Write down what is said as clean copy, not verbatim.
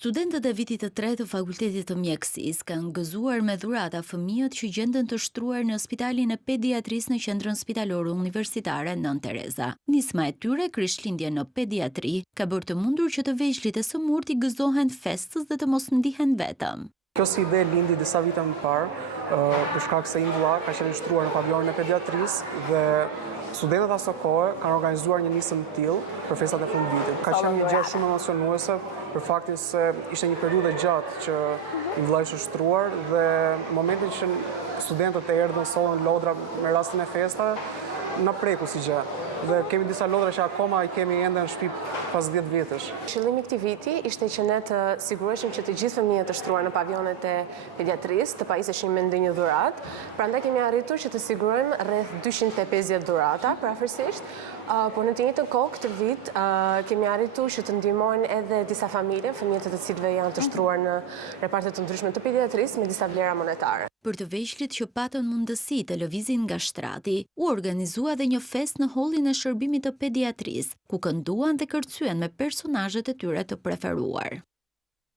Studentët e vitit të tretë të Fakultetit të Mjekësisë kanë gëzuar me dhurata fëmijët që gjenden të shtruar në Spitalin e Pediatrisë në Qendrën Spitalore Universitare Nën Tereza. Nisma e tyre, Krishtlindje në Pediatri, ka bërë të mundur që të vegjëlit e sëmurë t'i gëzohen festës dhe të mos ndihen vetëm. Kjo si ide lindi disa vite më parë, për shkak se një vëlla ka qenë shtruar në pavilionin e pediatrisë dhe studentët asë kohë kanë organizuar një nismë të tillë për festat e fundvitit. Ka qenë një gjë shumë emocionuese për faktin se ishte një periudhë gjatë që një vëlla ishte shtruar dhe momentin që studentët e erdhën sollën lodra me rastin e festave, na preku si gjë. Dhe kemi disa lodra që akoma i kemi ende në shtëpi pas 10 vjetësh. Qëllimi i këtij viti ishte që ne të siguroheshim që të gjithë fëmijët të shtruar në pavionet e pediatrisë të pajiseshin me ndonjë dhuratë. Prandaj kemi arritur që të sigurojmë rreth 250 dhurata përafërsisht, por në të njëjtën kohë këtë vit kemi arritur që të ndihmojnë edhe disa familje, fëmijët e të cilëve janë të shtruar në repartet të ndryshme të pediatrisë me disa vlera monetare. Për të vegjëlit që patën mundësi të lëvizin nga shtrati, u organizua dhe një fest në hollin e shërbimit të pediatrisë, ku kënduan dhe kërcyen me personazhet e tyre të preferuar.